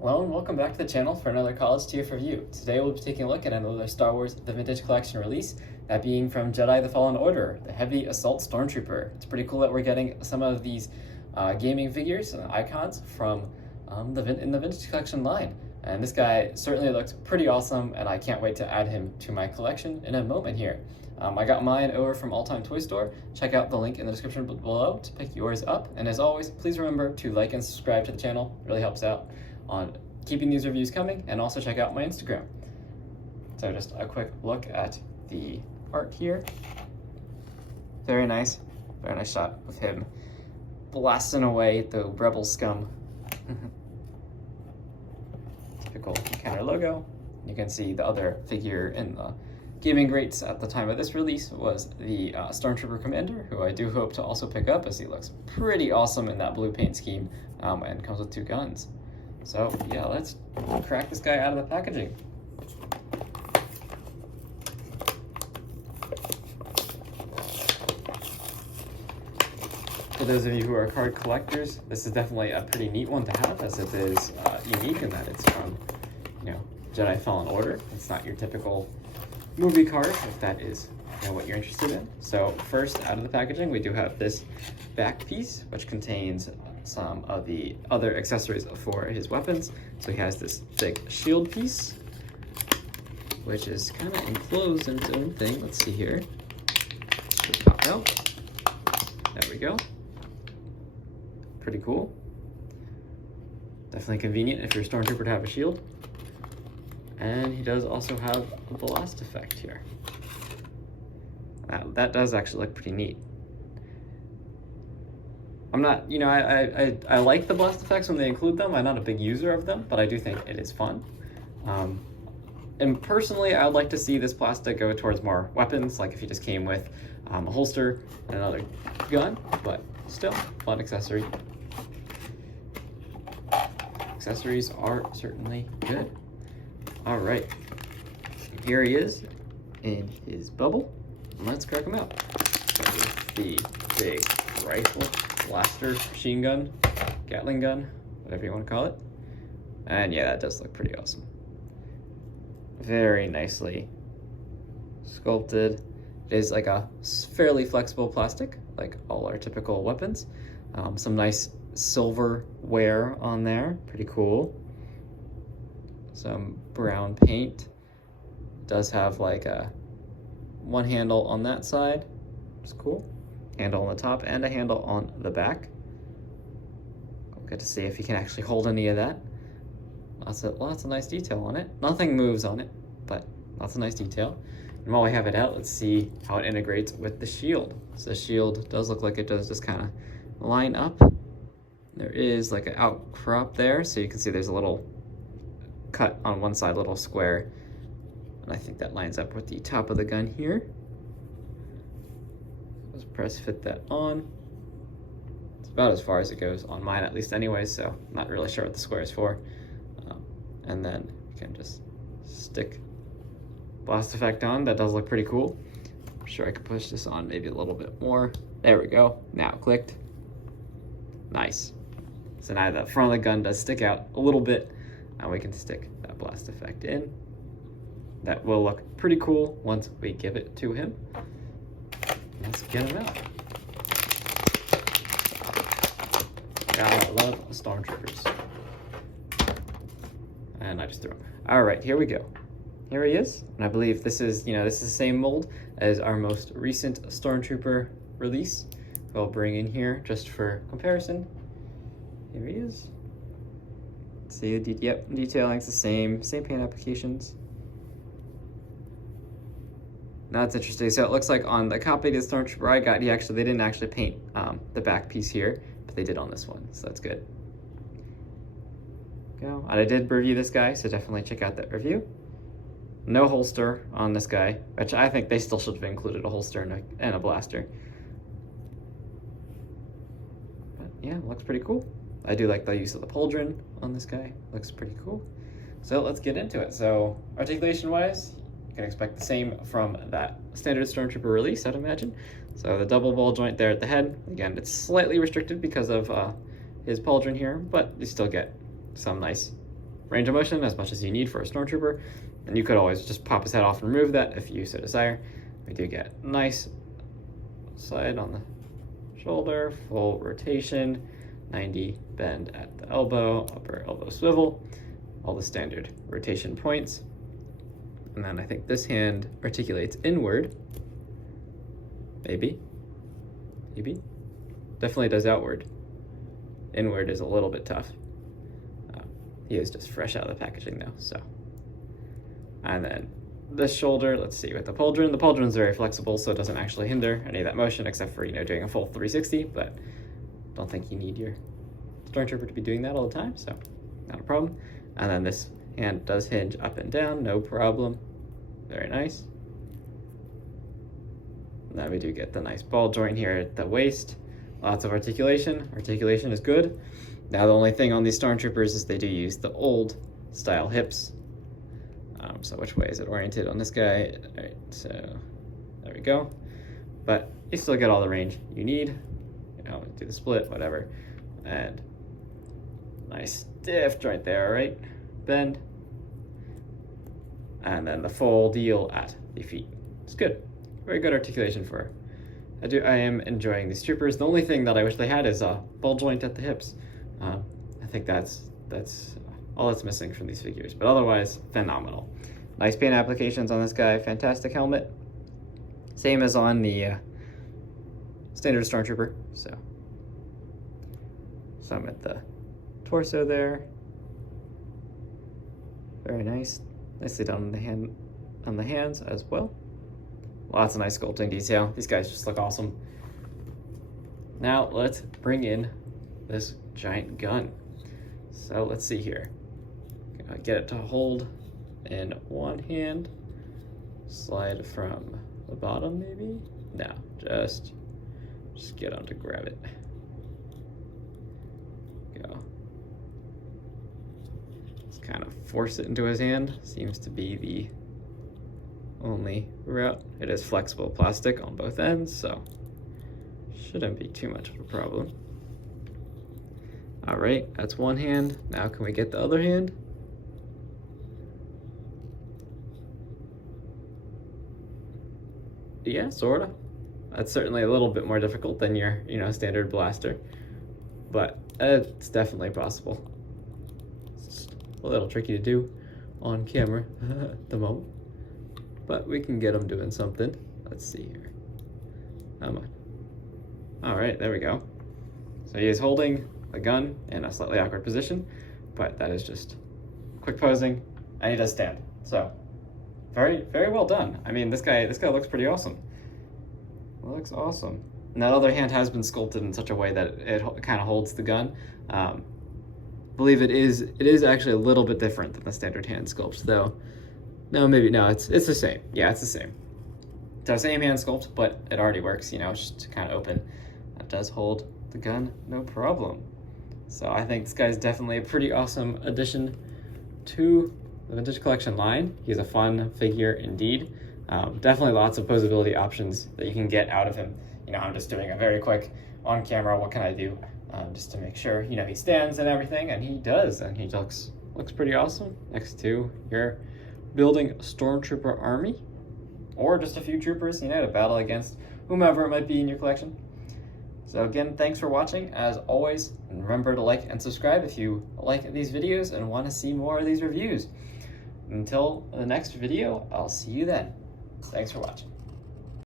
Hello and welcome back to the channel for another College TF review. Today we'll be taking a look at another Star Wars The Vintage Collection release, that being from Jedi The Fallen Order, the Heavy Assault Stormtrooper. It's pretty cool that we're getting some of these gaming figures and icons from in the Vintage Collection line. And this guy certainly looks pretty awesome, and I can't wait to add him to my collection in a moment here. I got mine over from All Time Toy Store. Check out the link in the description below to pick yours up. And as always, please remember to like and subscribe to the channel. It really helps out on keeping these reviews coming, and also check out my Instagram. So just a quick look at the art here. Very nice shot of him blasting away the rebel scum. Typical Encounter logo. You can see the other figure in the gaming greats at the time of this release was the Stormtrooper Commander, who I do hope to also pick up, as he looks pretty awesome in that blue paint scheme, and comes with 2 guns. So yeah, let's crack this guy out of the packaging. For those of you who are card collectors, this is definitely a pretty neat one to have, as it is unique in that it's from, Jedi Fallen Order. It's not your typical movie card, if that is what you're interested in. So first, out of the packaging, we do have this back piece, which contains some of the other accessories for his weapons. So he has this big shield piece, which is kind of enclosed in its own thing. Let's see here. Pop out. There we go. Pretty cool. Definitely convenient if you're a Stormtrooper to have a shield. And he does also have a blast effect here. That does actually look pretty neat. I'm not, I like the blast effects when they include them. I'm not a big user of them, but I do think it is fun. And personally, I would like to see this plastic go towards more weapons, like if he just came with a holster and another gun, but still, fun accessory. Accessories are certainly good. All right, here he is in his bubble. Let's crack him out. The big rifle, blaster, machine gun, Gatling gun, whatever you want to call it. And yeah, that does look pretty awesome. Very nicely sculpted. It is like a fairly flexible plastic, like all our typical weapons. Some nice silver wear on there, pretty cool. Some brown paint. Does have like a one handle on that side, which is cool. Handle on the top and a handle on the back. We'll get to see if you can actually hold any of that. Lots of nice detail on it. Nothing moves on it, but lots of nice detail. And while we have it out, let's see how it integrates with the shield. So the shield does look like it does just kind of line up. There is like an outcrop there, so you can see there's a little cut on one side, little square. And I think that lines up with the top of the gun here. Let's press fit that on. It's about as far as it goes on mine, at least anyway, so I'm not really sure what the square is for. And then you can just stick blast effect on. That does look pretty cool. I'm sure I could push this on maybe a little bit more. There we go. Now it clicked. Nice. So now the front of the gun does stick out a little bit, and we can stick that blast effect in. That will look pretty cool once we give it to him. Let's get him out. Gotta love Stormtroopers. And I just threw him. All right, here we go. Here he is, and I believe this is, this is the same mold as our most recent Stormtrooper release. I'll bring in here just for comparison. Here he is. See the detailing's the same paint applications. Now it's interesting. So it looks like on the copy of the Stormtrooper I got, they didn't actually paint the back piece here, but they did on this one, so that's good. Go. And I did review this guy, so definitely check out that review. No holster on this guy, which I think they still should have included a holster and a blaster. But yeah, looks pretty cool. I do like the use of the pauldron on this guy. Looks pretty cool. So let's get into it. So articulation-wise, you can expect the same from that standard Stormtrooper release, I'd imagine. So the double ball joint there at the head, again, it's slightly restricted because of his pauldron here, but you still get some nice range of motion as much as you need for a Stormtrooper, and you could always just pop his head off and remove that if you so desire. We do get nice side on the shoulder, full rotation, 90 bend at the elbow, upper elbow swivel, all the standard rotation points. And then I think this hand articulates inward. Maybe. Definitely does outward. Inward is a little bit tough. He is just fresh out of the packaging though, so. And then this shoulder, let's see, with the pauldron. The pauldron's very flexible, so it doesn't actually hinder any of that motion except for, doing a full 360, but don't think you need your Stormtrooper to be doing that all the time, so not a problem. And then this hand does hinge up and down, no problem. Very nice. And then we do get the nice ball joint here at the waist. Lots of articulation. Articulation is good. Now the only thing on these Stormtroopers is they do use the old style hips. So which way is it oriented on this guy? All right, so there we go. But you still get all the range you need. Do the split, whatever. And nice stiff joint there, right? Bend. And then the full deal at the feet. It's good. Very good articulation for I am enjoying these troopers. The only thing that I wish they had is a ball joint at the hips. I think that's all that's missing from these figures, but otherwise phenomenal. Nice paint applications on this guy. Fantastic helmet. Same as on the standard Stormtrooper. So some at the torso there. Very nice. Nicely done on the hands as well. Lots of nice sculpting detail. These guys just look awesome. Now let's bring in this giant gun. So let's see here. Get it to hold in one hand. Slide from the bottom maybe? No, just get on to grab it. Go. Just kind of force it into his hand. Seems to be the only route. It is flexible plastic on both ends, so shouldn't be too much of a problem. All right, that's one hand. Now can we get the other hand? Yeah, sorta. That's certainly a little bit more difficult than your, standard blaster, but it's definitely possible. It's a little tricky to do on camera at the moment, but we can get them doing something. Let's see here. Come on. All right, there we go. So he is holding a gun in a slightly awkward position, but that is just quick posing, and he does stand. So very, very well done. I mean, this guy looks pretty awesome. Looks awesome. And that other hand has been sculpted in such a way that it kind of holds the gun. Believe it is actually a little bit different than the standard hand sculpt, though. No, maybe no. It's the same. Yeah, it's the same. It's the same hand sculpt, but it already works. It's just kind of open. That does hold the gun, no problem. So I think this guy's definitely a pretty awesome addition to the Vintage Collection line. He's a fun figure indeed. Definitely lots of posability options that you can get out of him. I'm just doing a very quick on camera, what can I do? Just to make sure, he stands and everything, and he does, and he looks pretty awesome next to your building a Stormtrooper army, or just a few troopers, to battle against whomever it might be in your collection. So again, thanks for watching, as always, and remember to like and subscribe if you like these videos and want to see more of these reviews. Until the next video, I'll see you then. Thanks for watching.